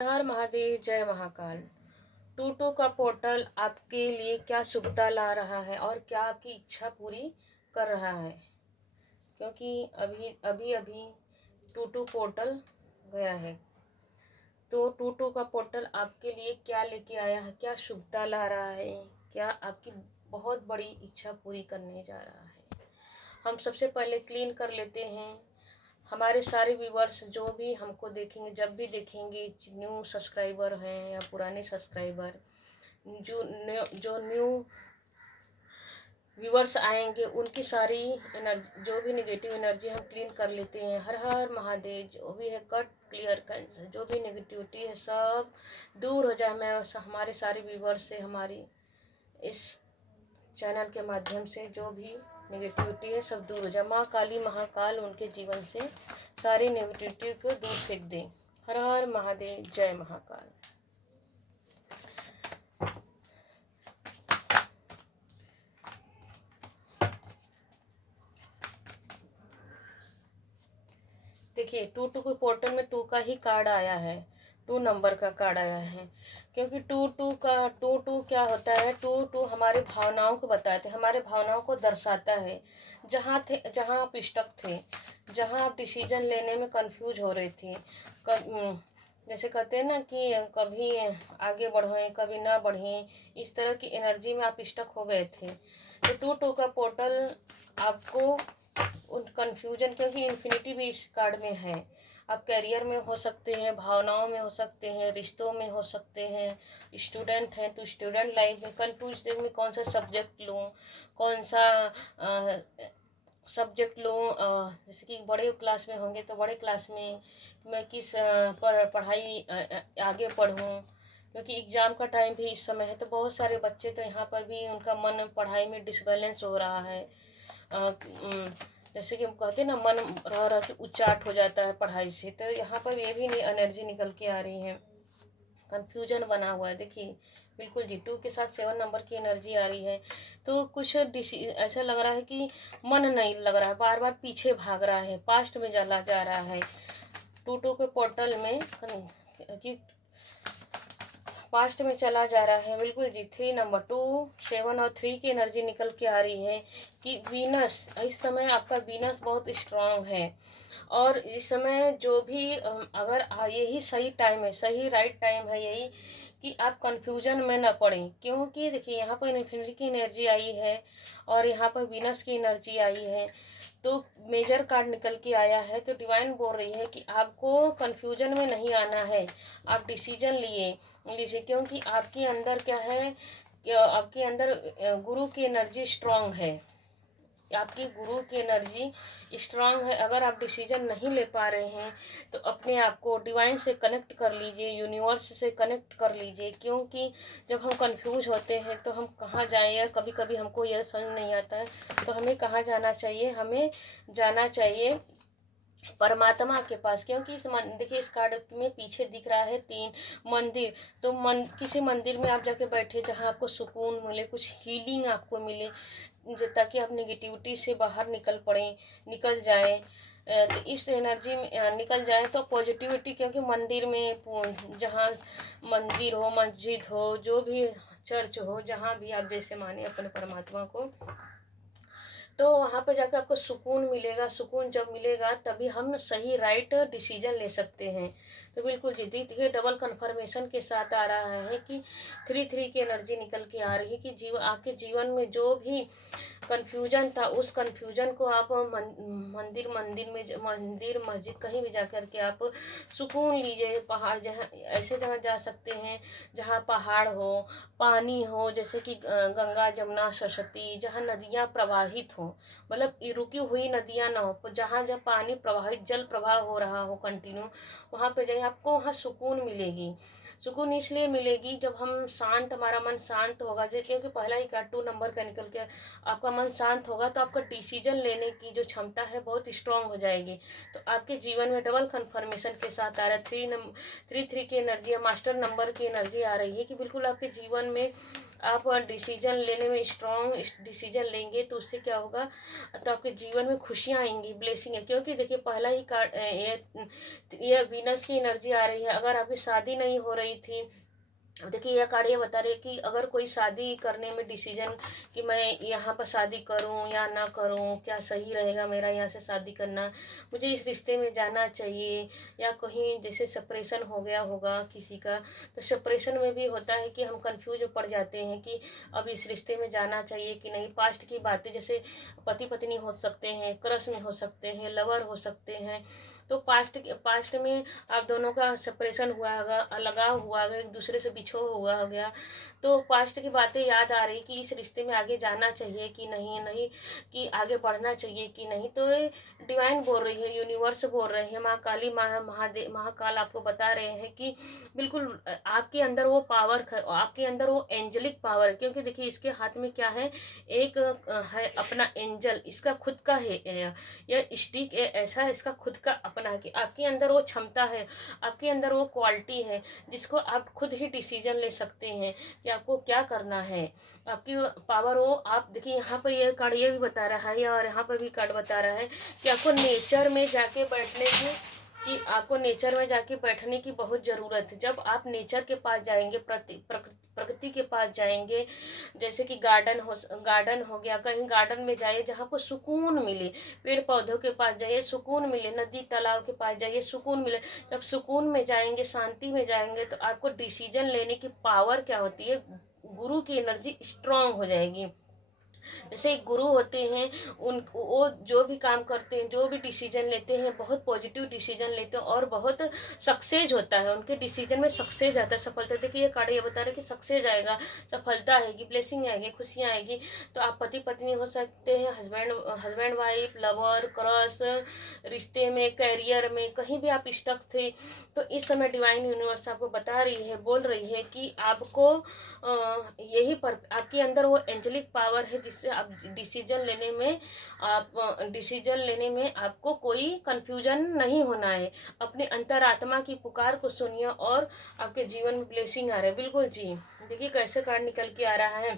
हर महादेव, जय Mahakal. To to का portal आपके लिए क्या शुभता ला रहा है और क्या आपकी इच्छा पूरी कर रहा है, क्योंकि अभी अभी अभी टू टू पोर्टल गया है। तो टू टू का पोर्टल आपके लिए क्या लेके आया है, क्या शुभता ला रहा है, क्या आपकी बहुत बड़ी इच्छा पूरी करने जा रहा है। हम सबसे पहले क्लीन कर लेते हैं हमारे सारे व्यूवर्स जो भी हमको देखेंगे, जब भी देखेंगे, न्यू सब्सक्राइबर हैं या पुराने सब्सक्राइबर, जो न्यू व्यूवर्स आएंगे, उनकी सारी एनर्जी, जो भी नेगेटिव एनर्जी हम क्लीन कर लेते हैं। हर हर महादेव। जो भी है कट क्लियर कैंसर, जो भी नेगेटिविटी है सब दूर हो जाए। मैं हमारे सारे व्यूवर्स से, हमारी इस चैनल के माध्यम से जो भी नेगेटिविटी है सब दूर हो जाए। माँ काली महाकाल उनके जीवन से सारी नेगेटिविटी को दूर फेंक दें। हर हर महादेव, जय महाकाल। देखिए, टू टू के पोर्टल में टू का ही कार्ड आया है, 2 नंबर का कार्ड आया है। क्योंकि टू टू क्या होता है, टू टू हमारे भावनाओं को बताते, हमारे भावनाओं को दर्शाता है। जहाँ आप स्टक थे, जहाँ आप डिसीजन लेने में कंफ्यूज हो रही थी, जैसे कहते हैं ना कि कभी आगे बढ़ें कभी ना बढ़ें, इस तरह की एनर्जी में आप स्टक हो गए थे। तो टू टू का पोर्टल आपको उन कन्फ्यूजन, क्योंकि इन्फिनिटी भी इस कार्ड में है। आप करियर में हो सकते हैं, भावनाओं में हो सकते हैं, रिश्तों में हो सकते हैं। स्टूडेंट हैं तो स्टूडेंट लाइफ में कंफ्यूज में कौन सा सब्जेक्ट लूँ, कौन सा सब्जेक्ट लूँ। जैसे कि बड़े क्लास में होंगे तो बड़े क्लास में मैं किस पढ़ाई आगे पढ़ूँ, क्योंकि एग्ज़ाम का टाइम भी इस समय है। तो बहुत सारे बच्चे तो यहाँ पर भी उनका मन पढ़ाई में डिसबैलेंस हो रहा है। जैसे कि हम कहते हैं ना, मन रह रह के उचाट हो जाता है पढ़ाई से। तो यहाँ पर ये भी एनर्जी निकल के आ रही है, कंफ्यूजन बना हुआ है। देखिए बिल्कुल जी, 2 के साथ 7 नंबर की एनर्जी आ रही है। तो कुछ ऐसा लग रहा है कि मन नहीं लग रहा है, बार बार पीछे भाग रहा है, पास्ट में चला जा रहा है। टू के पोर्टल में कि पास्ट में चला जा रहा है। बिल्कुल जी, 3 नंबर 2, 7 और 3 की एनर्जी निकल के आ रही है कि वीनस, इस समय आपका वीनस बहुत स्ट्रांग है। और इस समय जो भी अगर यही सही टाइम है, सही राइट टाइम है यही, कि आप कंफ्यूजन में न पड़ें। क्योंकि देखिए यहाँ पर इन्फिनिटी की एनर्जी आई है और यहाँ पर वीनस की एनर्जी आई है। तो मेजर कार्ड निकल के आया है। तो डिवाइन बोल रही है कि आपको कंफ्यूजन में नहीं आना है, आप डिसीजन लीजिए। क्योंकि आपके अंदर क्या है, आपके अंदर गुरु की एनर्जी स्ट्रांग है, आपकी गुरु की एनर्जी स्ट्रांग है। अगर आप डिसीजन नहीं ले पा रहे हैं तो अपने आप को डिवाइन से कनेक्ट कर लीजिए, यूनिवर्स से कनेक्ट कर लीजिए। क्योंकि जब हम कंफ्यूज होते हैं तो हम कहाँ जाएं, कभी कभी हमको यह समझ नहीं आता है तो हमें कहाँ जाना चाहिए, हमें जाना चाहिए परमात्मा के पास। क्योंकि देखिए इस कार्ड में पीछे दिख रहा है 3 मंदिर। तो किसी मंदिर में आप जाके बैठे जहाँ आपको सुकून मिले, कुछ हीलिंग आपको मिले, ताकि आप नेगेटिविटी से बाहर निकल जाएं। तो इस एनर्जी में निकल जाए तो पॉजिटिविटी, क्योंकि मंदिर में, जहाँ मंदिर हो, मस्जिद हो, जो भी चर्च हो, जहाँ भी आप जैसे माने अपने परमात्मा को, तो वहाँ पे जाकर आपको सुकून मिलेगा। सुकून जब मिलेगा तभी हम सही राइट डिसीजन ले सकते हैं। तो बिल्कुल जी, देखिए डबल कन्फर्मेशन के साथ आ रहा है कि 3 की एनर्जी निकल के आ रही है कि आपके जीवन में जो भी कन्फ्यूजन था, उस कन्फ्यूजन को आप मंदिर मस्जिद कहीं भी जाकर के आप सुकून लीजिए। पहाड़, जहाँ ऐसे जगह जा सकते हैं जहाँ पहाड़ हो, पानी हो, जैसे कि गंगा जमुना सरस्वती, जहाँ नदियाँ प्रवाहित हो, मतलब रुकी हुई नदियाँ ना हो, जहाँ जहाँ पानी प्रवाहित, जल प्रवाह हो रहा हो कंटिन्यू, वहाँ पे जाइए, आपको वहाँ सुकून मिलेगी। सुकून इसलिए मिलेगी जब हम शांत, हमारा मन शांत होगा। क्योंकि पहला ही कार्ड 2 नंबर का निकल के, आपका मन शांत होगा तो आपका डिसीजन लेने की जो क्षमता है बहुत स्ट्रांग हो जाएगी। तो आपके जीवन में डबल कन्फर्मेशन के साथ आ रहा है 3 की एनर्जी, मास्टर नंबर की एनर्जी आ रही है कि बिल्कुल आपके जीवन में आप डिसीजन लेने में स्ट्रॉन्ग डिसीजन लेंगे तो उससे क्या होगा, तो आपके जीवन में खुशियाँ आएंगी, ब्लेसिंग है। क्योंकि देखिए पहला ही कार्ड ये वीनस की एनर्जी आ रही है। अगर आपकी शादी नहीं हो रही थी, अब देखिए यह कार्ड ये बता रहे कि अगर कोई शादी करने में डिसीजन कि मैं यहाँ पर शादी करूँ या ना करूँ, क्या सही रहेगा मेरा यहाँ से शादी करना, मुझे इस रिश्ते में जाना चाहिए, या कहीं जैसे सेपरेशन हो गया होगा किसी का, तो सेपरेशन में भी होता है कि हम कंफ्यूज पड़ जाते हैं कि अब इस रिश्ते में जाना चाहिए कि नहीं। पास्ट की बातें, जैसे पति पत्नी हो सकते हैं, क्रश में हो सकते हैं, लवर हो सकते हैं, तो पास्ट में आप दोनों का सेपरेशन हुआ होगा, अलगाव हुआ होगा, एक दूसरे से बिछो हुआ हो गया, तो पास्ट की बातें याद आ रही कि इस रिश्ते में आगे जाना चाहिए कि नहीं, नहीं कि आगे बढ़ना चाहिए कि नहीं। तो ये डिवाइन बोल रही है, यूनिवर्स बोल रहे हैं, माँ काली, महाकाल आपको बता रहे हैं कि बिल्कुल आपके अंदर वो पावर है, आपके अंदर वो एंजलिक पावर है। क्योंकि देखिए इसके हाथ में क्या है, एक है अपना एंजल, इसका खुद का है यह स्टिक ऐसा है, इसका खुद का अपना है कि आपके अंदर वो क्षमता है, आपके अंदर वो क्वालिटी है जिसको आप खुद ही डिसीजन ले सकते हैं कि आपको क्या करना है। आपकी पावर हो, आप देखिए यहाँ पर ये कार्ड ये भी बता रहा है, और यहाँ पर भी कार्ड बता रहा है कि आपको नेचर में जाके बैठने की, कि आपको नेचर में जाके बैठने की बहुत ज़रूरत है। जब आप नेचर के पास जाएंगे, प्रकृति के पास जाएंगे, जैसे कि गार्डन हो गया, कहीं गार्डन में जाइए जहाँ पर सुकून मिले, पेड़ पौधों के पास जाइए सुकून मिले, नदी तालाब के पास जाइए सुकून मिले। जब सुकून में जाएंगे, शांति में जाएंगे, तो आपको डिसीजन लेने की पावर क्या होती है, गुरु की एनर्जी स्ट्रांग हो जाएगी। जैसे एक गुरु होते हैं, उन वो जो भी काम करते हैं, जो भी डिसीजन लेते हैं, बहुत पॉजिटिव डिसीजन लेते हैं और बहुत सक्सेस होता है उनके डिसीजन में, सक्सेस आता है, सफलता। देखिए ये कार्ड ये बता रहे कि सक्सेस आएगा, सफलता आएगी, ब्लेसिंग आएगी, खुशियाँ आएगी। तो आप पति पत्नी हो सकते हैं, हस्बैंड वाइफ, लवर, क्रश, रिश्ते में, कैरियर में, कहीं भी आप स्टक थे, तो इस समय डिवाइन यूनिवर्स आपको बता रही है, बोल रही है कि आपको यही पर आपके अंदर वो एंजलिक पावर है जिससे आप डिसीजन लेने में आपको कोई कंफ्यूजन नहीं होना है। अपने अंतरात्मा की पुकार को सुनिए और आपके जीवन में ब्लेसिंग आ रहा है। बिल्कुल जी, देखिए कैसे कार्ड निकल के आ रहा है।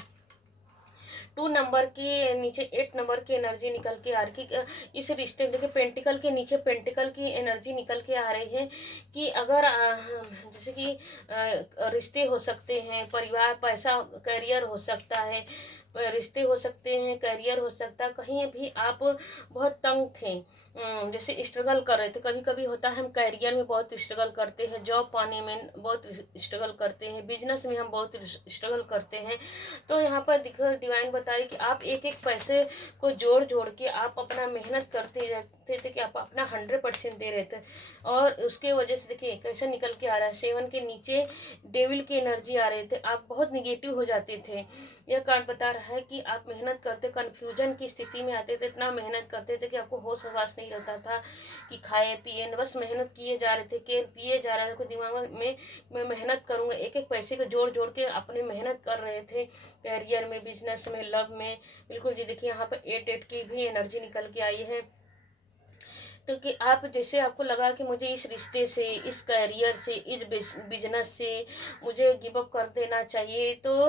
2 नंबर के नीचे 8 नंबर की एनर्जी निकल के आ रही है। इस रिश्ते देखिए पेंटिकल के नीचे पेंटिकल की एनर्जी निकल के आ रही है कि अगर जैसे कि रिश्ते हो सकते हैं, परिवार, पैसा, करियर हो सकता है, रिश्ते हो सकते हैं, करियर हो सकता है। कहीं भी आप बहुत तंग थे, जैसे स्ट्रगल कर रहे थे, कभी कभी होता है हम करियर में बहुत स्ट्रगल करते हैं, जॉब पाने में बहुत स्ट्रगल करते हैं, बिजनेस में हम बहुत स्ट्रगल करते हैं। तो यहाँ पर डिवाइन बता रही कि आप एक एक पैसे को जोड़ जोड़ के आप अपना मेहनत करते रहते थे, कि आप अपना 100% दे रहे थे, और उसके वजह से देखिए कैसे निकल के आ रहा है। 7 के नीचे डेविल की एनर्जी आ रहे थे, आप बहुत निगेटिव हो जाते थे। यह कार्ड बता रहा है कि आप मेहनत करते, कन्फ्यूजन की स्थिति में आते थे, इतना मेहनत करते थे कि आपको होश हवास नहीं रहता था कि खाए पिए, बस मेहनत किए जा रहे थे, के पिए जा रहे थे, दिमाग में मैं मेहनत करूँगा, एक एक पैसे को जोड़ जोड़ के अपनी मेहनत कर रहे थे, कैरियर में, बिजनेस में, लव में। बिल्कुल जी, देखिए यहाँ पर 8 की भी एनर्जी निकल के आई है। तो कि आप जैसे आपको लगा कि मुझे इस रिश्ते से, इस करियर से, इस बिजनेस से मुझे गिव अप कर देना चाहिए, तो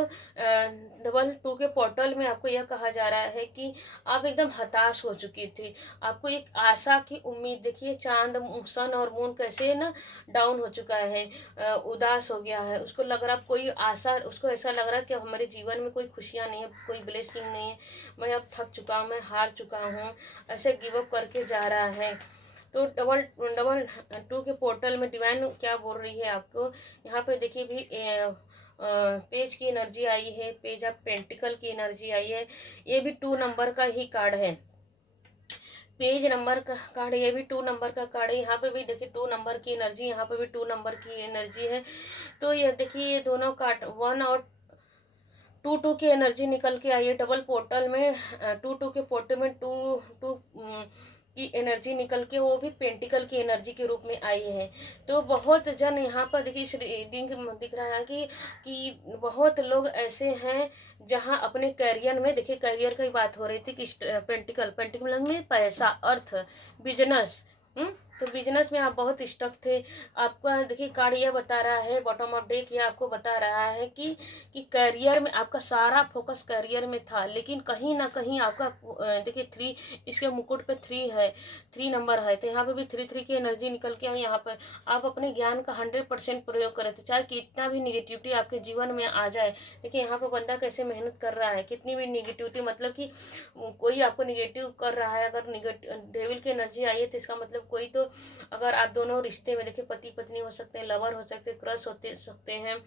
2 के पोर्टल में आपको यह कहा जा रहा है कि आप एकदम हताश हो चुकी थी, आपको एक आशा की उम्मीद, देखिए चांद, सन और मून कैसे ना डाउन हो चुका है, उदास हो गया है, उसको लग रहा कोई आशा, उसको ऐसा लग रहा कि हमारे जीवन में कोई खुशियाँ नहीं है, कोई ब्लेसिंग नहीं है, मैं अब थक चुका हूँ, मैं हार चुका हूँ, ऐसे गिव अप करके जा रहा है। तो डबल डबल 2 के पोर्टल में डिवाइन क्या बोल रही है आपको, यहाँ पे देखिए भी पेज की एनर्जी आई है, पेज ऑफ पेंटिकल की एनर्जी आई है, ये भी 2 नंबर का ही कार्ड है, पेज नंबर का कार्ड, ये भी 2 नंबर का कार्ड है। यहाँ पे भी देखिए 2 नंबर की एनर्जी, यहाँ पे भी 2 नंबर की एनर्जी है। तो ये देखिए ये दोनों कार्ड 1 और 2 की एनर्जी निकल के आई है डबल पोर्टल में, 2 के पोर्टल में 2 की एनर्जी निकल के, वो भी पेंटिकल की एनर्जी के रूप में आई है। तो बहुत जन यहाँ पर देखिए इस रीडिंग में दिख रहा है कि बहुत लोग ऐसे हैं जहाँ अपने करियर में, देखिए करियर की बात हो रही थी कि पेंटिकल में पैसा, अर्थ, बिजनेस, तो बिजनेस में आप बहुत स्टक थे। आपका देखिए कार्ड यह बता रहा है, बॉटम ऑफ डेक यह आपको बता रहा है कि करियर में आपका सारा फोकस करियर में था, लेकिन कहीं ना कहीं आपका देखिए 3, इसके मुकुट पे 3 है, 3 नंबर है, तो यहाँ पे भी 3 की एनर्जी निकल के आई। यहाँ पर आप अपने ज्ञान का 100% प्रयोग करें, तो चाहे कितना भी निगेटिविटी आपके जीवन में आ जाए। देखिए यहाँ पर बंदा कैसे मेहनत कर रहा है, कितनी भी निगेटिविटी, मतलब कि कोई आपको निगेटिव कर रहा है, अगर डेविल की एनर्जी आई है तो इसका मतलब कोई तो, अगर आप दोनों रिश्ते में देखिए पति पत्नी हो सकते हैं, लवर हो सकते हैं, क्रश होते सकते हैं,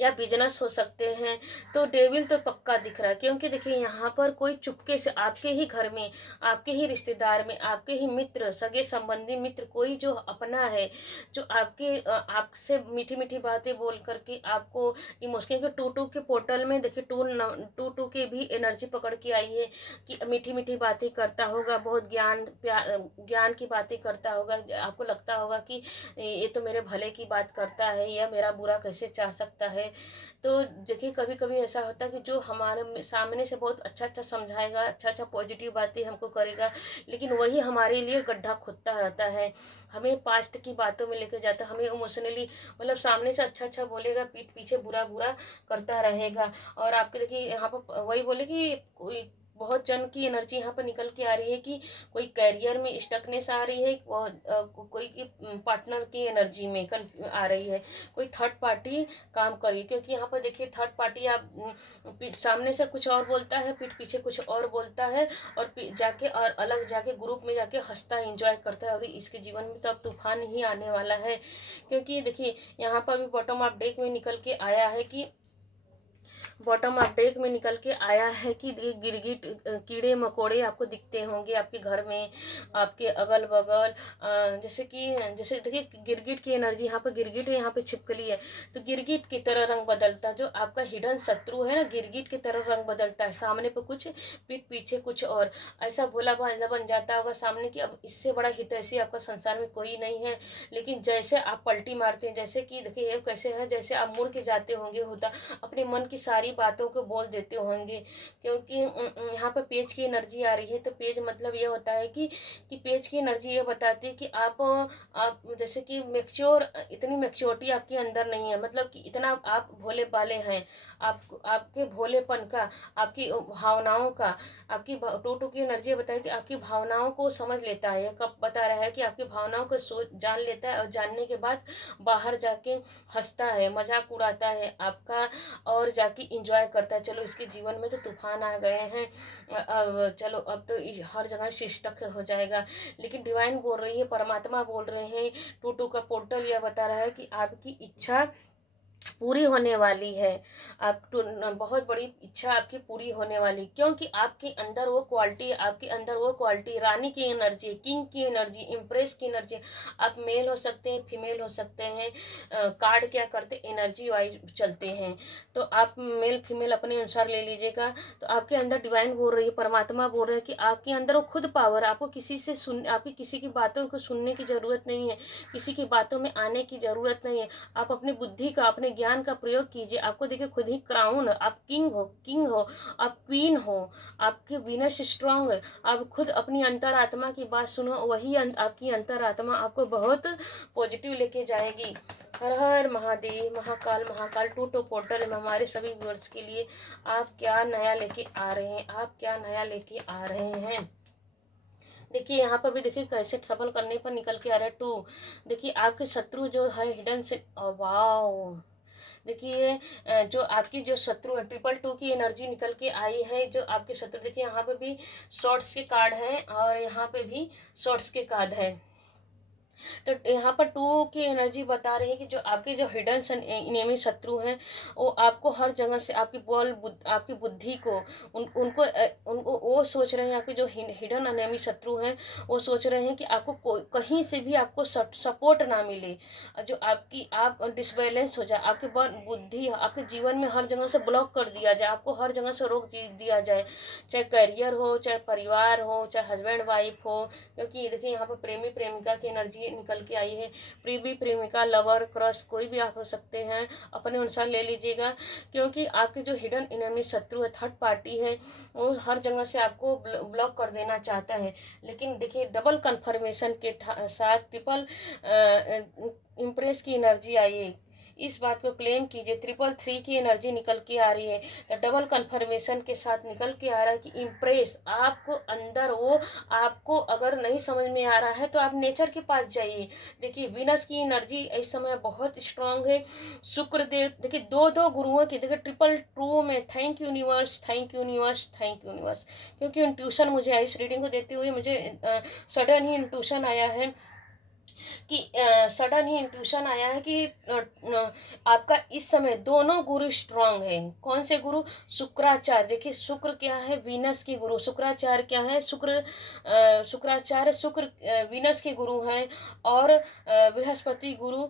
या बिजनेस हो सकते हैं, तो डेविल तो पक्का दिख रहा है। क्योंकि देखिए यहाँ पर कोई चुपके से आपके ही घर में, आपके ही रिश्तेदार में, आपके ही मित्र, सगे संबंधी मित्र, कोई जो अपना है, जो आपसे मीठी मीठी बातें बोल करके आपको इमोशनल के 2-2 के पोर्टल में देखिए 2-2 की भी एनर्जी पकड़ के आई है कि मीठी मीठी बातें करता होगा, बहुत ज्ञान की बातें करता होगा। आपको लगता होगा कि ये तो मेरे भले की बात करता है, या मेरा बुरा कैसे चाह सकता है। तो देखिए कभी कभी ऐसा होता है कि जो हमारे सामने से बहुत अच्छा अच्छा समझाएगा, अच्छा अच्छा पॉजिटिव बातें हमको करेगा, लेकिन वही हमारे लिए गड्ढा खोदता रहता है, हमें पास्ट की बातों में लेके जाता है, हमें इमोशनली, मतलब सामने से अच्छा अच्छा बोलेगा, पीठ पीछे बुरा बुरा करता रहेगा। और आपके देखिए यहाँ पर वही बोले कि कोई बहुत जन की एनर्जी यहाँ पर निकल के आ रही है कि कोई कैरियर में स्टकनेस आ रही है, कोई की पार्टनर की एनर्जी में कल आ रही है, कोई थर्ड पार्टी काम करिए। क्योंकि यहाँ पर देखिए थर्ड पार्टी आप सामने से कुछ और बोलता है, पीठ पीछे कुछ और बोलता है, और जाके और अलग जाके ग्रुप में जाके हंसता है, इंजॉय करता है, और इसके जीवन में तो अब तूफान ही आने वाला है। क्योंकि देखिए यहाँ पर भी बॉटम ऑफ डेक में निकल के आया है कि बॉटम ऑफ डेक में निकल के आया है कि गिरगिट, कीड़े मकोड़े आपको दिखते होंगे आपके घर में, आपके अगल बगल, जैसे देखिए गिरगिट की एनर्जी, यहाँ पे गिरगिट है, यहाँ पे छिपकली है, तो गिरगिट की तरह रंग बदलता है। जो आपका हिडन शत्रु है ना, गिरगिट की तरह रंग बदलता है, सामने पे कुछ, पीठ पीछे कुछ और, ऐसा भोला भाला बन जाता होगा सामने की अब इससे बड़ा हितैषी आपका संसार में कोई नहीं है। लेकिन जैसे आप पलटी मारते हैं, जैसे कि देखिए ये कैसे है, जैसे आप मुड़ के जाते होंगे, होता अपने मन की सारी बातों को बोल देते होंगे। क्योंकि यहाँ पर पेज की एनर्जी आ रही है, तो पेज मतलब ये होता है कि पेज की एनर्जी ये बताती है कि आप जैसे कि मैच्योर, इतनी मैच्योरिटी आपके अंदर नहीं है, मतलब कि इतना आप भोले भाले हैं, आपके भोलेपन का, आपकी भावनाओं का, आपकी टोटो की एनर्जी बताए कि आपकी भावनाओं को समझ लेता है। कब बता रहा है कि आपकी भावनाओं को सोच जान लेता है, और जानने के बाद बाहर जाके हंसता है, मजाक उड़ाता है आपका, और जाके इंजॉय करता है। चलो इसके जीवन में तो तूफान आ गए हैं, अब चलो अब तो हर जगह शिष्टक हो जाएगा। लेकिन डिवाइन बोल रही है, परमात्मा बोल रहे हैं, 2-2 का पोर्टल यह बता रहा है कि आपकी इच्छा पूरी होने वाली है। आप बहुत बड़ी इच्छा आपकी पूरी होने वाली, क्योंकि आपके अंदर वो क्वालिटी, आपके अंदर वो क्वालिटी, रानी की एनर्जी, किंग की एनर्जी, इम्प्रेस की एनर्जी। आप मेल हो सकते हैं, फीमेल हो सकते हैं। कार्ड क्या करते, एनर्जी वाइज चलते हैं, तो आप मेल फीमेल अपने अनुसार ले लीजिएगा। तो आपके अंदर डिवाइन बोल रही है, परमात्मा बोल रहे हैं कि आपके अंदर वो खुद पावर, आपको आपकी किसी की बातों को सुनने की ज़रूरत नहीं है, किसी की बातों में आने की ज़रूरत नहीं है। आप अपनी बुद्धि का, अपने ज्ञान का प्रयोग कीजिए। आपको देखिए खुद ही क्राउन, आप किंग हो, आप क्वीन हो, आपके वीनस स्ट्रांग है। आप खुद अपनी अंतरात्मा की बात सुनो, वही आपकी अंतरात्मा आपको बहुत पॉजिटिव लेके जाएगी। हर हर महादेव, महाकाल महाकाल। 2-2 पोर्टल में हमारे सभी व्यूअर्स के लिए आप क्या नया लेके आ रहे हैं, आप क्या नया लेके आ रहे हैं। देखिए यहाँ पर भी देखिए कैसे सफल करने पर निकल के आ रहा है 2। देखिए आपके शत्रु जो है हिडन से, वाओ, देखिए जो आपकी जो शत्रु है, 222 की एनर्जी निकल के आई है। जो आपके शत्रु, देखिए यहाँ पे भी शॉर्ट्स के कार्ड है, और यहाँ पे भी शॉर्ट्स के कार्ड है। तो यहाँ पर 2 की एनर्जी बता रही है कि जो आपके जो हिडन इनेमी शत्रु हैं, वो आपको हर जगह से आपकी बुद्धि को, उनको वो सोच रहे हैं, आपके जो हिडन एनेमी शत्रु हैं वो सोच रहे हैं कि आपको कहीं से भी आपको सपोर्ट ना मिले, जो आप डिसबैलेंस हो जाए, आपके बुद्धि आपके जीवन में हर जगह से ब्लॉक कर दिया जाए, आपको हर जगह से रोक दिया जाए, चाहे करियर हो, चाहे परिवार हो, चाहे हस्बैंड वाइफ हो। क्योंकि देखिए यहाँ पर प्रेमी प्रेमिका की एनर्जी एनर्जी निकल के आई है। प्रेमी प्रेमिका, लवर, क्रश, कोई भी आप हो सकते हैं, अपने अनुसार ले लीजिएगा। क्योंकि आपके जो हिडन इनमी शत्रु है, थर्ड पार्टी है, वो हर जगह से आपको ब्लॉक कर देना चाहता है। लेकिन देखिए डबल कन्फर्मेशन के साथ ट्रिपल इम्प्रेस की एनर्जी आई है। इस बात को क्लेम कीजिए। 333 की एनर्जी निकल के आ रही है, तो डबल कन्फर्मेशन के साथ निकल के आ रहा है कि इम्प्रेस आपको अंदर वो, आपको अगर नहीं समझ में आ रहा है तो आप नेचर के पास जाइए। देखिए वीनस की एनर्जी इस समय बहुत स्ट्रांग है। शुक्र देव, देखिए दो दो गुरुओं की, देखिए ट्रिपल टू में thank you universe, thank you universe, thank you universe. क्योंकि इंट्यूशन मुझे इस रीडिंग को देते हुए मुझे सडन ही इंट्यूशन आया है कि सडन ही इंट्यूशन आया है कि आपका इस समय दोनों गुरु स्ट्रांग है। कौन से गुरु? शुक्राचार्य। देखिए शुक्र क्या है? वीनस के गुरु। शुक्राचार्य क्या है? शुक्राचार्य शुक्र वीनस के गुरु हैं। और बृहस्पति गुरु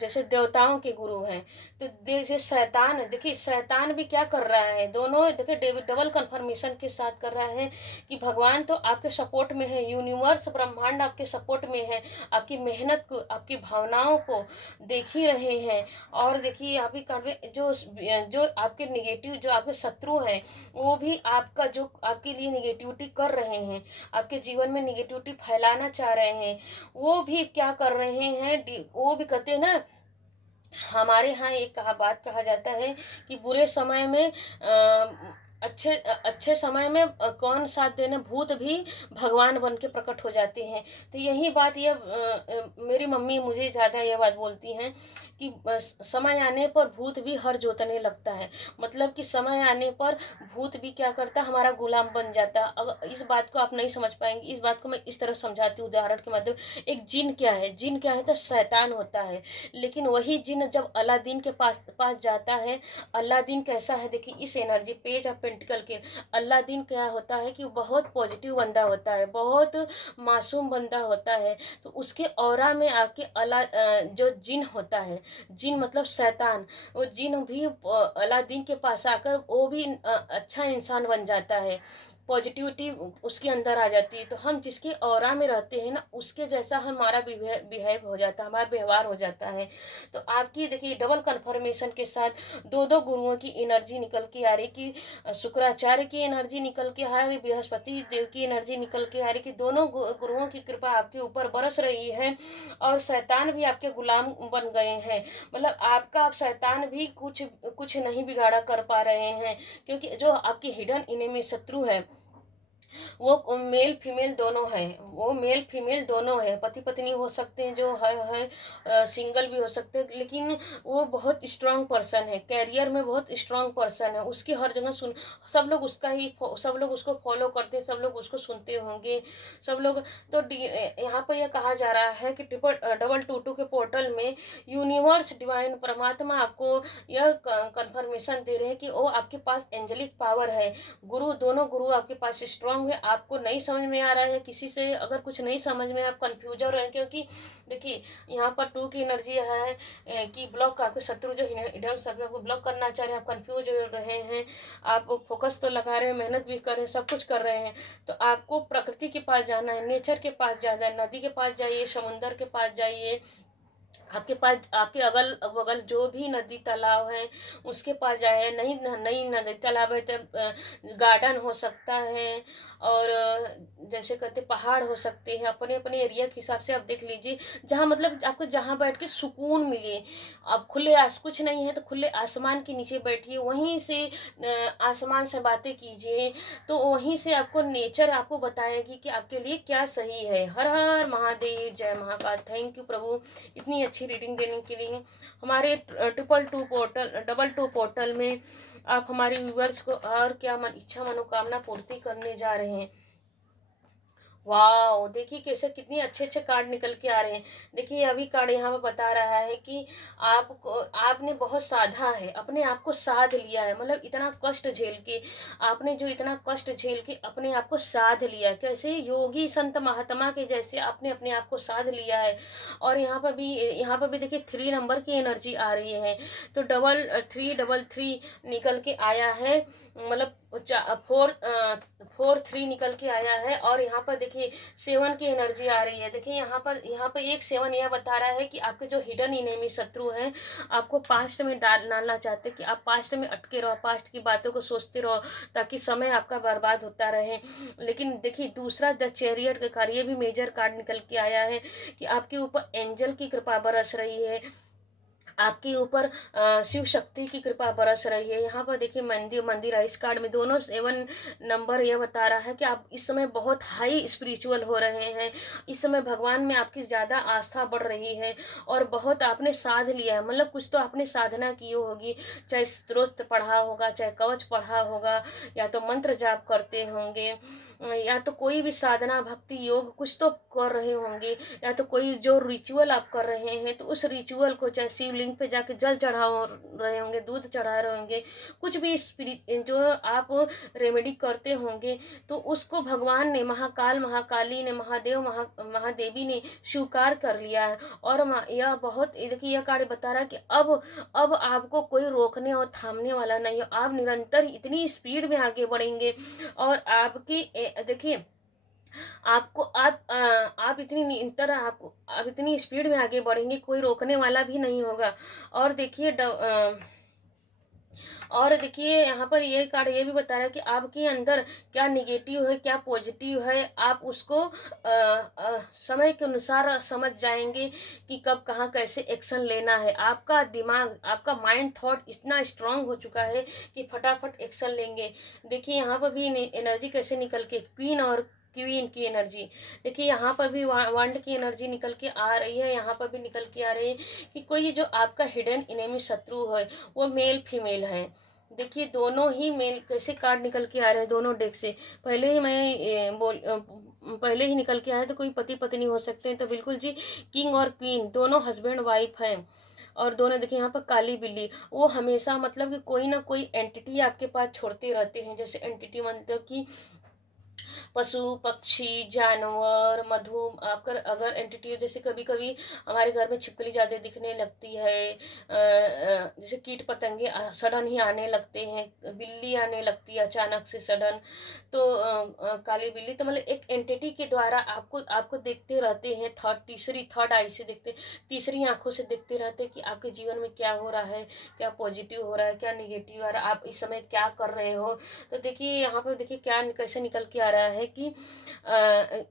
जैसे देवताओं के गुरु हैं। तो जैसे शैतान है, देखिए शैतान भी क्या कर रहा है, दोनों देखिए डबल कंफर्मेशन के साथ कर रहा है कि भगवान तो आपके सपोर्ट में है, यूनिवर्स ब्रह्मांड आपके सपोर्ट में है, आपकी मेहनत को, आपकी भावनाओं को देख ही रहे हैं। और देखिए आप ही कर जो आपके निगेटिव, जो आपके शत्रु हैं, वो भी आपका जो आपके लिए निगेटिविटी कर रहे हैं, आपके जीवन में निगेटिविटी फैलाना चाह रहे हैं, वो भी क्या कर रहे हैं, वो भी कहते हैं ना, हमारे यहाँ एक बात कहा जाता है कि बुरे समय में अच्छे समय में कौन साथ देने, भूत भी भगवान बन के प्रकट हो जाते हैं। तो यही बात ये मेरी मम्मी मुझे ज़्यादा ये बात बोलती हैं कि समय आने पर भूत भी हर जोतने लगता है। मतलब कि समय आने पर भूत भी क्या करता है, हमारा गुलाम बन जाता है। अगर इस बात को आप नहीं समझ पाएंगे, इस बात को मैं इस तरह समझाती हूँ उदाहरण के माध्यम। एक जिन क्या है? जिन क्या है? तो शैतान होता है। लेकिन वही जिन जब अलादीन के पास जाता है, अलादीन कैसा है? देखिए इस एनर्जी पेज ऑफ पेंटिकल के अलादीन क्या होता है कि बहुत पॉजिटिव बंदा होता है, बहुत मासूम बंदा होता है। तो उसके ऑरा में आके जो जिन होता है, जिन मतलब शैतान, वो जिन भी अलादीन के पास आकर वो भी अच्छा इंसान बन जाता है, पॉजिटिविटी उसके अंदर आ जाती है। तो हम जिसके ऑरा में रहते हैं ना, उसके जैसा हमारा बिहेव हो जाता है, हमारा व्यवहार हो जाता है। तो आपकी देखिए डबल कन्फर्मेशन के साथ दो दो गुरुओं की एनर्जी निकल के आ रही, कि शुक्राचार्य की एनर्जी निकल के आ रही, बृहस्पति देव की एनर्जी निकल के आ रही, कि दोनों गुरुओं की कृपा आपके ऊपर बरस रही है। और शैतान भी आपके गुलाम बन गए हैं। मतलब आपका आप शैतान भी कुछ कुछ नहीं बिगाड़ा कर पा रहे हैं। क्योंकि जो आपकी हिडन इनेमी शत्रु है, वो मेल फीमेल दोनों है, वो मेल फीमेल दोनों है, पति पत्नी हो सकते हैं, जो है सिंगल भी हो सकते हैं। लेकिन वो बहुत स्ट्रांग पर्सन है, कैरियर में बहुत स्ट्रांग पर्सन है, उसकी हर जगह सब लोग उसका ही, सब लोग उसको फॉलो करते हैं, सब लोग उसको सुनते होंगे, सब लोग। तो यहाँ पर यह कहा जा रहा है कि डबल टू टू के पोर्टल में यूनिवर्स डिवाइन परमात्मा आपको यह कंफर्मेशन दे रहे हैं कि वो आपके पास एंजेलिक पावर है। गुरु, दोनों गुरु आपके पास स्ट्रांग है। आपको नहीं समझ में आ रहा है, किसी से अगर कुछ नहीं समझ में, आप कंफ्यूज हो रहे हैं। क्योंकि देखिए यहाँ पर टू की एनर्जी है कि ब्लॉक, आपके शत्रु जो हिडन शत्रु आपको ब्लॉक करना चाह रहे हैं, आप कंफ्यूज हो रहे हैं, आप फोकस तो लगा रहे हैं, मेहनत भी कर रहे हैं, सब कुछ कर रहे हैं। तो आपको प्रकृति के पास जाना है, नेचर के पास जाना है, नदी के पास जाइए, समुंदर के पास जाइए, आपके पास आपके अगल बगल जो भी नदी तालाब है उसके पास जाए। नई नई नदी तालाब है तो गार्डन हो सकता है, और जैसे कहते पहाड़ हो सकते हैं, अपने अपने एरिया के हिसाब से आप देख लीजिए, जहाँ मतलब आपको जहाँ बैठ के सुकून मिले। अब कुछ नहीं है तो खुले आसमान के नीचे बैठिए, वहीं से आसमान से बातें कीजिए, तो वहीं से आपको नेचर आपको बताएगी कि आपके लिए क्या सही है। हर हर महादेव, जय महाकाल। थैंक यू प्रभु इतनी अच्छी रीडिंग देने के लिए। हमारे डबल टू पोर्टल में आप हमारे व्यूअर्स को और क्या इच्छा मनोकामना पूर्ति करने जा रहे हैं। वाह, देखिए कैसे कितनी अच्छे अच्छे कार्ड निकल के आ रहे हैं। देखिए अभी कार्ड यहाँ पे बता रहा है कि आपने बहुत साधा है, अपने आप को साध लिया है। मतलब इतना कष्ट झेल के, आपने जो इतना कष्ट झेल के अपने आप को साध लिया, कैसे योगी संत महात्मा के जैसे आपने अपने आप को साध लिया है। और यहाँ पर भी देखिए 3 नंबर की एनर्जी आ रही है। तो 333 निकल के आया है। मतलब फोर 4 3 निकल के आया है। और यहाँ पर देखिए 7 की एनर्जी आ रही है। देखिए यहाँ पर एक 7 यह बता रहा है कि आपके जो हिडन इनेमी शत्रु हैं आपको पास्ट में डालना चाहते हैं, कि आप पास्ट में अटके रहो, पास्ट की बातों को सोचते रहो ताकि समय आपका बर्बाद होता रहे। लेकिन देखिए दूसरा द चैरियट का कार्ड, ये भी मेजर कार्ड निकल के आया है कि आपके ऊपर एंजल की कृपा बरस रही है, आपके ऊपर शिव शक्ति की कृपा बरस रही है। यहाँ पर देखिए मंदिर है। इस कार्ड में दोनों 7 नंबर यह बता रहा है कि आप इस समय बहुत हाई स्पिरिचुअल हो रहे हैं। इस समय भगवान में आपकी ज़्यादा आस्था बढ़ रही है और बहुत आपने साध लिया है, मतलब कुछ तो आपने साधना की होगी, चाहे स्तोत्र पढ़ा होगा, चाहे कवच पढ़ा होगा, या तो मंत्र जाप करते होंगे, या तो कोई भी साधना भक्ति योग कुछ तो कर रहे होंगे, या तो कोई जो रिचुअल आप कर रहे हैं तो उस रिचुअल को चाहे शिवलिंग पे जाके जल चढ़ा रहे होंगे, दूध चढ़ा रहे होंगे, कुछ भी स्पिरिट जो आप रेमेडी करते होंगे तो उसको भगवान ने, महाकाली ने, महादेवी ने स्वीकार कर लिया है। और यह बहुत देखिए यह कार्य बता रहा है कि अब आपको कोई रोकने और थामने वाला नहीं है। आप निरंतर इतनी स्पीड में आगे बढ़ेंगे और आपकी देखिए आपको आप इतनी निरंतर आप इतनी स्पीड में आगे बढ़ेंगे, कोई रोकने वाला भी नहीं होगा। और देखिए और देखिए यहाँ पर ये कार्ड ये भी बता रहा है कि आपके अंदर क्या निगेटिव है क्या पॉजिटिव है, आप उसको समय के अनुसार समझ जाएंगे कि कब कहाँ कैसे एक्शन लेना है। आपका दिमाग, आपका माइंड थॉट इतना स्ट्रांग हो चुका है कि फटाफट एक्शन लेंगे। देखिए यहाँ पर भी एनर्जी कैसे निकल के क्वीन की एनर्जी, देखिए यहाँ पर भी वांड की एनर्जी निकल के आ रही है। यहाँ पर भी निकल के आ रही है कि कोई जो आपका हिडन इनेमी शत्रु है वो मेल फीमेल है। देखिए दोनों ही मेल कैसे कार्ड निकल के आ रहे हैं दोनों डेक से। पहले ही पहले ही निकल के आया तो कोई पति पत्नी हो सकते हैं, तो बिल्कुल जी किंग और क्वीन दोनों हस्बैंड वाइफ हैं। और दोनों देखिए यहाँ पर काली बिल्ली, वो हमेशा मतलब कि कोई ना कोई एंटिटी आपके पास छोड़ते रहते हैं। जैसे एंटिटी मतलब कि पशु पक्षी जानवर मधु, आपका अगर एंटिटी जैसे कभी कभी हमारे घर में छिपकली ज़्यादा दिखने लगती है, जैसे कीट पतंगे सडन ही आने लगते हैं, बिल्ली आने लगती है अचानक से सडन, तो काली बिल्ली तो मतलब एक एंटिटी के द्वारा आपको देखते रहते हैं। थर्ड आई से देखते, तीसरी आंखों से देखते रहते हैं कि आपके जीवन में क्या हो रहा है, क्या पॉजिटिव हो रहा है, क्या निगेटिव आ रहा है, आप इस समय क्या कर रहे हो। तो देखिए यहाँ पर देखिए क्या कैसे निकल के आ रहा है कि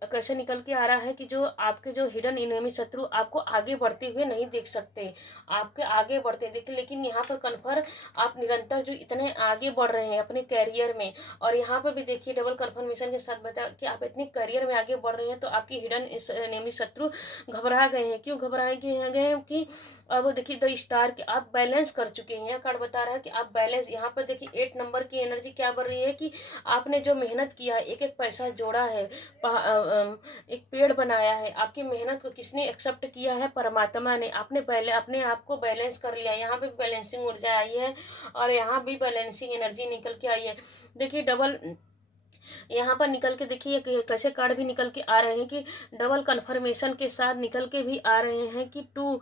कैसे निकल के आ रहा है कि जो आपके जो हिडन इनेमी शत्रु आपको आगे बढ़ते हुए नहीं देख सकते, आपके आगे बढ़ते देखिए। लेकिन यहाँ पर कन्फर्म आप निरंतर जो इतने आगे बढ़ रहे हैं अपने कैरियर में, और यहाँ पर भी देखिए डबल कन्फर्मेशन के साथ बता कि आप इतने करियर में आगे बढ़ रहे हैं, तो आपकी हिडन इनेमी शत्रु घबरा गए हैं। क्यों घबराए गए हैं कि अब देखिए द स्टार के आप बैलेंस कर चुके हैं। यह कार्ड बता रहा है कि आप बैलेंस, यहाँ पर देखिए 8 नंबर की एनर्जी क्या बढ़ रही है कि आपने जो मेहनत किया, एक एक पैसा जोड़ा है, एक पेड़ बनाया है, आपकी मेहनत को किसने एक्सेप्ट किया है, परमात्मा ने। आपने पहले अपने आप को बैलेंस कर लिया। यहाँ पे बैलेंसिंग ऊर्जा आई है और यहाँ भी बैलेंसिंग एनर्जी निकल के आई है। देखिए डबल यहाँ पर निकल के देखिए कैसे कार्ड भी निकल के आ रहे हैं कि डबल कन्फर्मेशन के साथ निकल के भी आ रहे हैं कि टू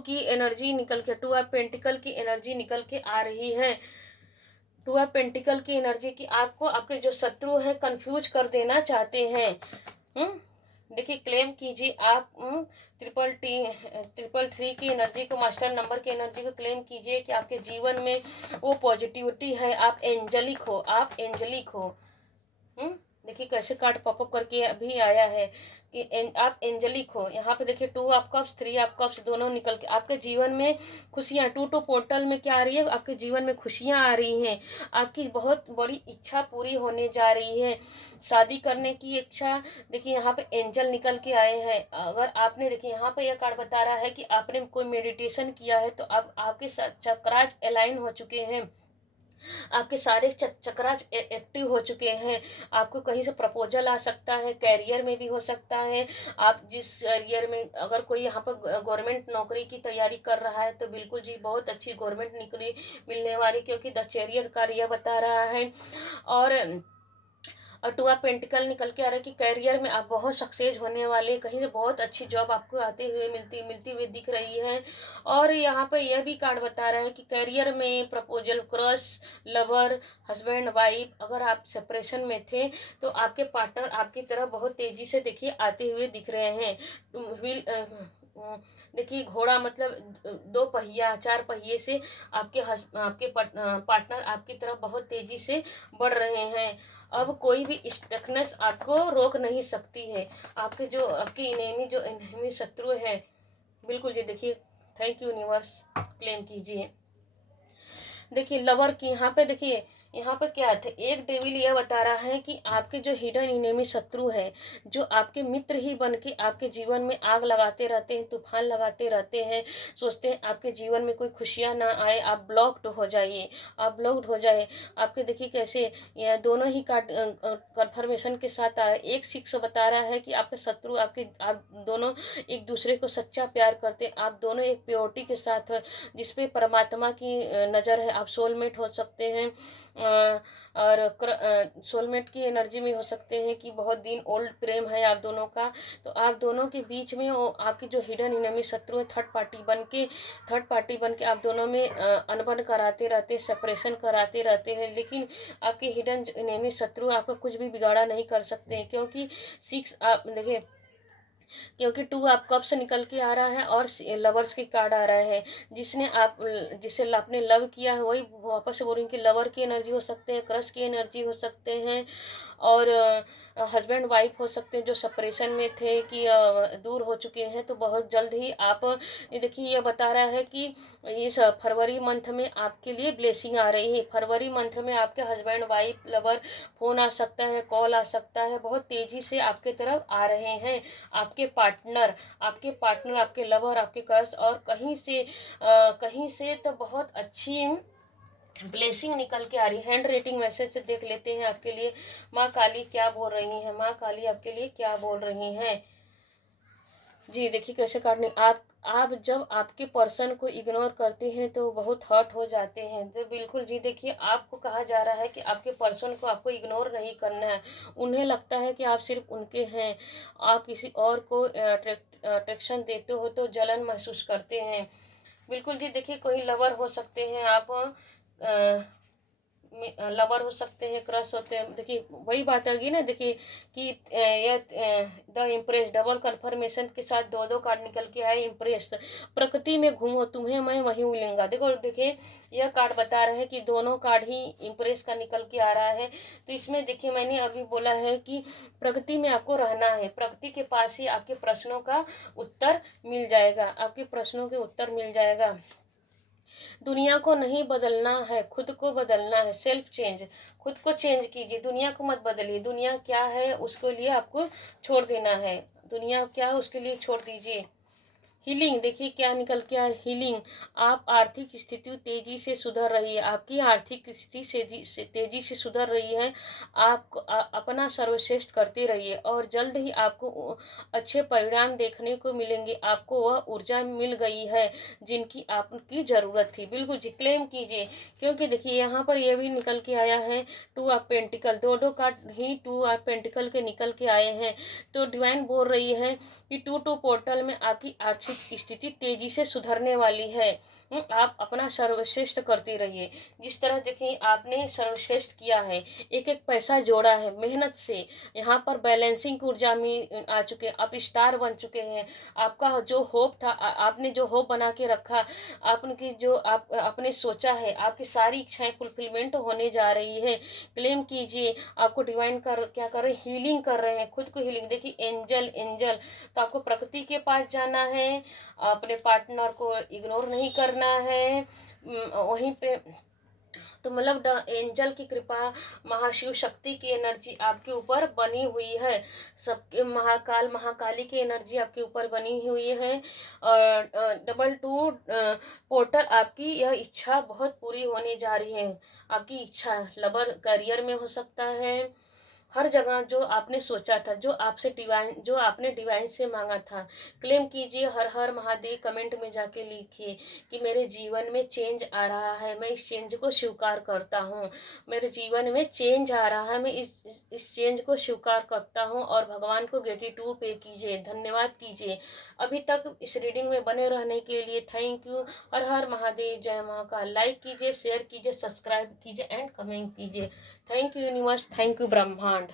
की एनर्जी निकल के, 2 ऑफ पेंटिकल की एनर्जी निकल के आ रही है। 2 ऑफ पेंटिकल की एनर्जी की आपको आपके जो शत्रु हैं कंफ्यूज कर देना चाहते हैं। देखिए क्लेम कीजिए आप 333 की एनर्जी को, मास्टर नंबर की एनर्जी को क्लेम कीजिए कि आपके जीवन में वो पॉजिटिविटी है। आप एंजलिक हो, आप एंजलिक हो। देखिए कैसे कार्ड पॉपअप करके अभी आया है कि आप एंजलिक हो। यहाँ पे देखिए 2 ऑफ कप्स 3 ऑफ कप्स दोनों निकल के आपके जीवन में खुशियाँ, 2 पोर्टल में क्या आ रही है, आपके जीवन में खुशियाँ आ रही हैं। आपकी बहुत बड़ी इच्छा पूरी होने जा रही है, शादी करने की इच्छा। देखिए यहाँ पे एंजल निकल के आए हैं। अगर आपने देखिए यहाँ पे यह कार्ड बता रहा है कि आपने कोई मेडिटेशन किया है तो अब आपके चक्रास अलाइन हो चुके हैं, आपके सारे चक्रास एक्टिव हो चुके हैं। आपको कहीं से प्रपोजल आ सकता है, कैरियर में भी हो सकता है। आप जिस कैरियर में अगर कोई यहाँ पर गवर्नमेंट नौकरी की तैयारी कर रहा है तो बिल्कुल जी बहुत अच्छी गवर्नमेंट नौकरी मिलने वाली, क्योंकि द चैरियट कार्ड यह बता रहा है। और और टू ऑफ पेंटिकल निकल के आ रहा है कि करियर में आप बहुत सक्सेस होने वाले, कहीं से बहुत अच्छी जॉब आपको आते हुए मिलती हुई दिख रही है। और यहाँ पर यह भी कार्ड बता रहा है कि करियर में proposal, crush, lover, husband wife, अगर आप सेपरेशन में थे तो आपके पार्टनर आपकी तरफ बहुत तेजी से देखिए आते हुए दिख रहे हैं। व्हील देखिए घोड़ा मतलब दो पहिया, चार पहिए से आपके पार्टनर आपकी तरफ बहुत तेजी से बढ़ रहे हैं। अब कोई भी स्टकनेस आपको रोक नहीं सकती है। आपके इनेमी शत्रु है, बिल्कुल जी देखिए, थैंक यू यूनिवर्स, क्लेम कीजिए। देखिए लवर की यहाँ पे क्या है, एक डेविल यह बता रहा है कि आपके जो हिडन इनेमी शत्रु है, जो आपके मित्र ही बन के आपके जीवन में आग लगाते रहते हैं, तूफान लगाते रहते हैं, सोचते हैं आपके जीवन में कोई खुशियाँ ना आए, आप ब्लॉक्ड हो जाइए, आप ब्लॉक्ड हो जाए। आपके देखिए कैसे यह दोनों ही कार्ड कन्फर्मेशन के साथ आ रहा है। एक सिक्स बता रहा है कि आपके शत्रु आप दोनों एक दूसरे को सच्चा प्यार करते हैं, आप दोनों एक प्योरिटी के साथ, जिसपे परमात्मा की नज़र है, आप सोलमेट हो सकते हैं। और सोलमेट की एनर्जी में हो सकते हैं कि बहुत दिन ओल्ड प्रेम है आप दोनों का। तो आप दोनों के बीच में वो आपकी जो हिडन इनेमी शत्रु है, थर्ड पार्टी बन के आप दोनों में अनबन कराते रहते हैं, सेपरेशन कराते रहते हैं। लेकिन आपके हिडन इनेमी शत्रु आपका कुछ भी बिगाड़ा नहीं कर सकते हैं, क्योंकि सिक्स आप देखिए, क्योंकि टू आप कब से निकल के आ रहा है और लवर्स की कार्ड आ रहा है। जिसे आपने लव किया है वही वापस से बोल रही कि लवर की एनर्जी हो सकते हैं, क्रश की एनर्जी हो सकते हैं, और हस्बैंड वाइफ हो सकते हैं जो सेपरेशन में थे कि दूर हो चुके हैं। तो बहुत जल्द ही आप ये देखिए, ये बता रहा है कि इस फरवरी मंथ में आपके लिए ब्लेसिंग आ रही है। फरवरी मंथ में आपके हस्बैंड वाइफ लवर फोन आ सकता है, कॉल आ सकता है, बहुत तेजी से आपके तरफ आ रहे हैं। आपके पार्टनर, आपके लवर, आपके क्रश, और कहीं से तो बहुत अच्छी ब्लेसिंग निकल के आ रही है। हैंड रेटिंग मैसेज से देख लेते हैं आपके लिए माँ काली क्या बोल रही हैं, माँ काली आपके लिए क्या बोल रही हैं। जी देखिए कैसे काटने, आप जब आपके पर्सन को इग्नोर करते हैं तो बहुत हर्ट हो जाते हैं। तो बिल्कुल जी देखिए, आपको कहा जा रहा है कि आपके पर्सन को आपको इग्नोर नहीं करना है। उन्हें लगता है कि आप सिर्फ उनके हैं, आप किसी और को अट्रैक्शन देते हो तो जलन महसूस करते हैं। बिल्कुल जी देखिए, कोई लवर हो सकते हैं आप, लवर हो सकते हैं, क्रश होते हैं। देखिए वही बात आ गई ना, देखिए कि यह द इम्प्रेस डबल कंफर्मेशन के साथ दो कार्ड निकल के आए। इम्प्रेस, प्रकृति में घूमो तुम्हें मैं वहीं मिलूंगा। देखिए यह कार्ड बता रहा है कि दोनों कार्ड ही इम्प्रेस का निकल के आ रहा है। तो इसमें देखिए मैंने अभी बोला है कि प्रकृति में आपको रहना है, प्रकृति के पास ही आपके प्रश्नों का उत्तर मिल जाएगा, आपके प्रश्नों के उत्तर मिल जाएगा। दुनिया को नहीं बदलना है, खुद को बदलना है। सेल्फ चेंज, खुद को चेंज कीजिए, दुनिया को मत बदलिए। दुनिया क्या है उसके लिए आपको छोड़ देना है, दुनिया क्या है उसके लिए छोड़ दीजिए। हीलिंग, देखिए क्या निकल के आया, हीलिंग। आप आर्थिक स्थिति तेजी से सुधर रही है, आपकी आर्थिक स्थिति तेजी से सुधर रही है। आप अपना सर्वश्रेष्ठ करते रहिए और जल्द ही आपको अच्छे परिणाम देखने को मिलेंगे। आपको वह ऊर्जा मिल गई है जिनकी आपकी ज़रूरत थी। बिल्कुल जी क्लेम कीजिए, क्योंकि देखिए यहाँ पर यह भी निकल के आया है टू ऑफ पेंटिकल, दो card he two of pentacle के निकल के आए हैं। तो डिवाइन बोल रही है कि टू पोर्टल में आपकी आर्थिक स्थिति तेजी से सुधरने वाली है। आप अपना सर्वश्रेष्ठ करते रहिए। जिस तरह देखिए आपने सर्वश्रेष्ठ किया है, एक एक पैसा जोड़ा है मेहनत से, यहाँ पर बैलेंसिंग ऊर्जा में आ चुके हैं, आप स्टार बन चुके हैं। आपका जो होप था, आपने जो होप बना के रखा, आपने सोचा है, आपकी सारी इच्छाएं फुलफिलमेंट होने जा रही है। क्लेम कीजिए, आपको डिवाइन क्या कर रहे हैं, हीलिंग कर रहे हैं, खुद को हीलिंग। देखिए एंजल तो आपको प्रकृति के पास जाना है, अपने पार्टनर को इग्नोर नहीं करना है। वहीं पे तो मतलब एंजल की कृपा, महाशिव शक्ति की एनर्जी आपके ऊपर बनी हुई है, सबके महाकाली की एनर्जी आपके ऊपर बनी हुई है। और डबल टू पोर्टल, आपकी यह इच्छा बहुत पूरी होने जा रही है। आपकी इच्छा लवर करियर में हो सकता है, हर जगह जो आपने सोचा था, जो आपने डिवाइन से मांगा था, क्लेम कीजिए। हर हर महादेव कमेंट में जाके लिखिए कि मेरे जीवन में चेंज आ रहा है, मैं इस चेंज को स्वीकार करता हूँ। मेरे जीवन में चेंज आ रहा है, मैं इस चेंज को स्वीकार करता हूँ। और भगवान को ग्रेटिट्यूड पे कीजिए, धन्यवाद कीजिए। अभी तक इस रीडिंग में बने रहने के लिए थैंक यू। हर हर महादेव, जय महाकाल। लाइक कीजिए, शेयर कीजिए, सब्सक्राइब कीजिए एंड कमेंट कीजिए। Thank you universe, thank you ब्रह्मांड।